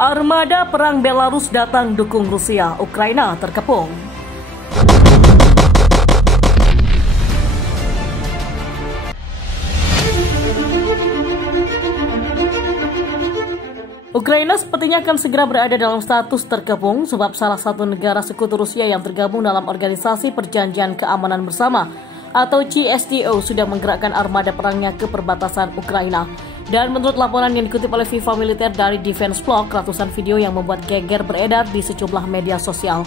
Armada perang Belarus datang dukung Rusia, Ukraina terkepung. Ukraina sepertinya akan segera berada dalam status terkepung sebab salah satu negara sekutu Rusia yang tergabung dalam Organisasi Perjanjian Keamanan Bersama atau CSTO sudah menggerakkan armada perangnya ke perbatasan Ukraina. Dan menurut laporan yang dikutip oleh Viva Militer dari Defense Blog, ratusan video yang membuat geger beredar di sejumlah media sosial.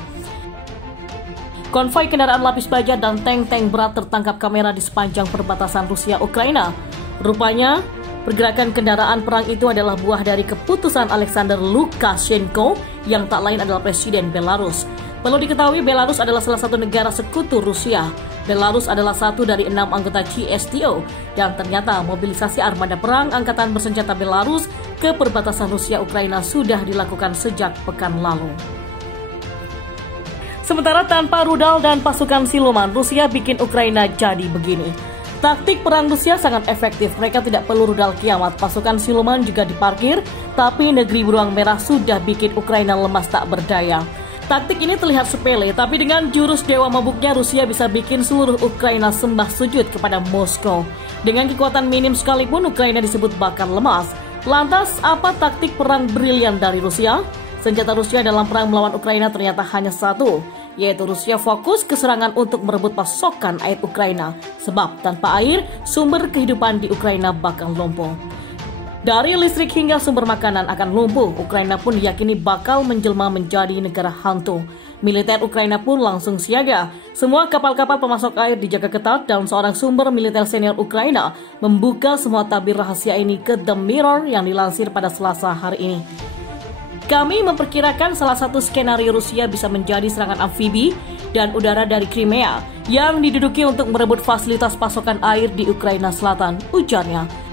Konvoi kendaraan lapis baja dan tank-tank berat tertangkap kamera di sepanjang perbatasan Rusia-Ukraina. Rupanya, pergerakan kendaraan perang itu adalah buah dari keputusan Alexander Lukashenko yang tak lain adalah Presiden Belarus. Perlu diketahui, Belarus adalah salah satu negara sekutu Rusia. Belarus adalah satu dari 6 anggota CSTO dan ternyata mobilisasi armada perang angkatan bersenjata Belarus ke perbatasan Rusia-Ukraina sudah dilakukan sejak pekan lalu. Sementara tanpa rudal dan pasukan siluman, Rusia bikin Ukraina jadi begini. Taktik perang Rusia sangat efektif, mereka tidak perlu rudal kiamat, pasukan siluman juga diparkir, tapi negeri beruang merah sudah bikin Ukraina lemas tak berdaya. Taktik ini terlihat sepele, tapi dengan jurus dewa mabuknya Rusia bisa bikin seluruh Ukraina sembah sujud kepada Moskow. Dengan kekuatan minim sekalipun Ukraina disebut bakal lemas. Lantas, apa taktik perang brilian dari Rusia? Senjata Rusia dalam perang melawan Ukraina ternyata hanya satu, yaitu Rusia fokus ke serangan untuk merebut pasokan air Ukraina. Sebab tanpa air, sumber kehidupan di Ukraina bakal lumpuh. Dari listrik hingga sumber makanan akan lumpuh, Ukraina pun diyakini bakal menjelma menjadi negara hantu. Militer Ukraina pun langsung siaga. Semua kapal-kapal pemasok air dijaga ketat dan seorang sumber militer senior Ukraina membuka semua tabir rahasia ini ke The Mirror yang dilansir pada Selasa hari ini. Kami memperkirakan salah satu skenario Rusia bisa menjadi serangan amfibi dan udara dari Crimea yang diduduki untuk merebut fasilitas pasokan air di Ukraina Selatan, ujarnya.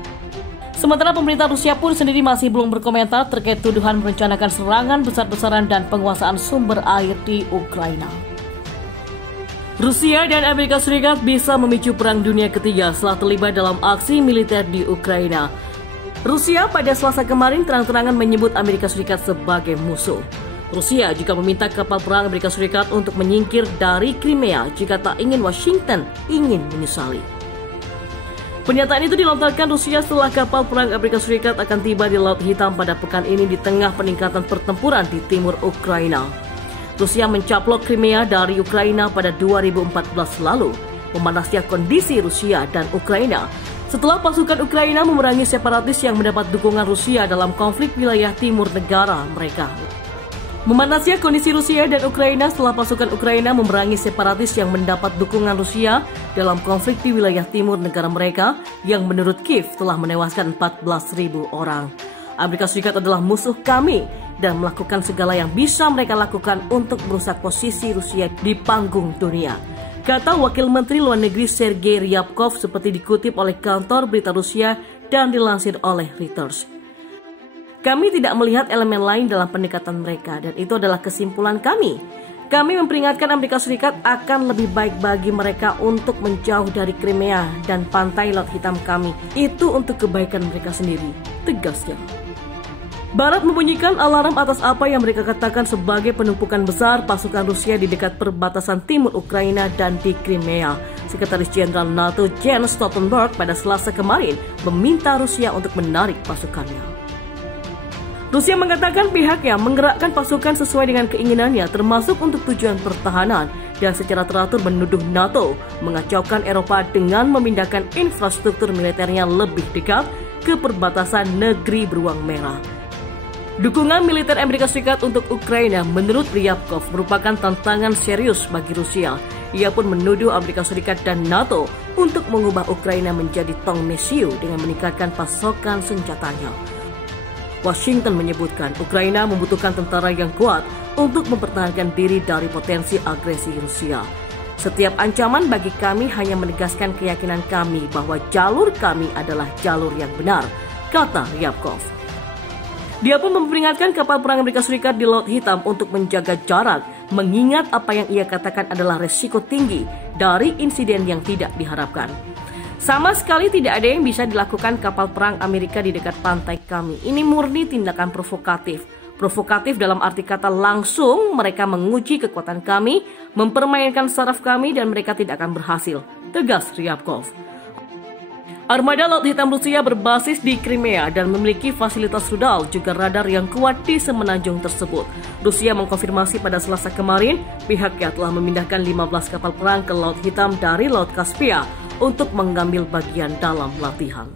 Sementara pemerintah Rusia pun sendiri masih belum berkomentar terkait tuduhan merencanakan serangan besar-besaran dan penguasaan sumber air di Ukraina. Rusia dan Amerika Serikat bisa memicu perang dunia ketiga setelah terlibat dalam aksi militer di Ukraina. Rusia pada Selasa kemarin terang-terangan menyebut Amerika Serikat sebagai musuh. Rusia juga meminta kapal perang Amerika Serikat untuk menyingkir dari Crimea jika tak ingin Washington menyesali. Pernyataan itu dilontarkan Rusia setelah kapal perang Amerika Serikat akan tiba di Laut Hitam pada pekan ini di tengah peningkatan pertempuran di timur Ukraina. Rusia mencaplok Crimea dari Ukraina pada 2014 lalu, memanasnya kondisi Rusia dan Ukraina setelah pasukan Ukraina memerangi separatis yang mendapat dukungan Rusia dalam konflik wilayah timur negara mereka. Memanasnya kondisi Rusia dan Ukraina setelah pasukan Ukraina memerangi separatis yang mendapat dukungan Rusia dalam konflik di wilayah timur negara mereka yang menurut Kiev telah menewaskan 14.000 orang. Amerika Serikat adalah musuh kami dan melakukan segala yang bisa mereka lakukan untuk merusak posisi Rusia di panggung dunia, kata Wakil Menteri Luar Negeri Sergei Ryabkov seperti dikutip oleh kantor berita Rusia dan dilansir oleh Reuters. Kami tidak melihat elemen lain dalam pendekatan mereka dan itu adalah kesimpulan kami. Kami memperingatkan Amerika Serikat akan lebih baik bagi mereka untuk menjauh dari Crimea dan pantai Laut Hitam kami. Itu untuk kebaikan mereka sendiri, tegasnya. Barat membunyikan alarm atas apa yang mereka katakan sebagai penumpukan besar pasukan Rusia di dekat perbatasan timur Ukraina dan di Crimea. Sekretaris Jenderal NATO Jens Stoltenberg pada Selasa kemarin meminta Rusia untuk menarik pasukannya. Rusia mengatakan pihaknya menggerakkan pasukan sesuai dengan keinginannya termasuk untuk tujuan pertahanan dan secara teratur menuduh NATO mengacaukan Eropa dengan memindahkan infrastruktur militernya lebih dekat ke perbatasan negeri beruang merah. Dukungan militer Amerika Serikat untuk Ukraina menurut Ryabkov merupakan tantangan serius bagi Rusia. Ia pun menuduh Amerika Serikat dan NATO untuk mengubah Ukraina menjadi tong mesiu dengan meningkatkan pasokan senjatanya. Washington menyebutkan Ukraina membutuhkan tentara yang kuat untuk mempertahankan diri dari potensi agresi Rusia. Setiap ancaman bagi kami hanya menegaskan keyakinan kami bahwa jalur kami adalah jalur yang benar, kata Ryabkov. Dia pun memperingatkan kapal perang Amerika Serikat di Laut Hitam untuk menjaga jarak, mengingat apa yang ia katakan adalah resiko tinggi dari insiden yang tidak diharapkan. Sama sekali tidak ada yang bisa dilakukan kapal perang Amerika di dekat pantai kami. Ini murni tindakan provokatif. Provokatif dalam arti kata langsung, mereka menguji kekuatan kami, mempermainkan saraf kami, dan mereka tidak akan berhasil, tegas Ryabkov. Armada Laut Hitam Rusia berbasis di Crimea dan memiliki fasilitas rudal juga radar yang kuat di semenanjung tersebut. Rusia mengkonfirmasi pada Selasa kemarin, pihaknya telah memindahkan 15 kapal perang ke Laut Hitam dari Laut Kaspia untuk mengambil bagian dalam latihan.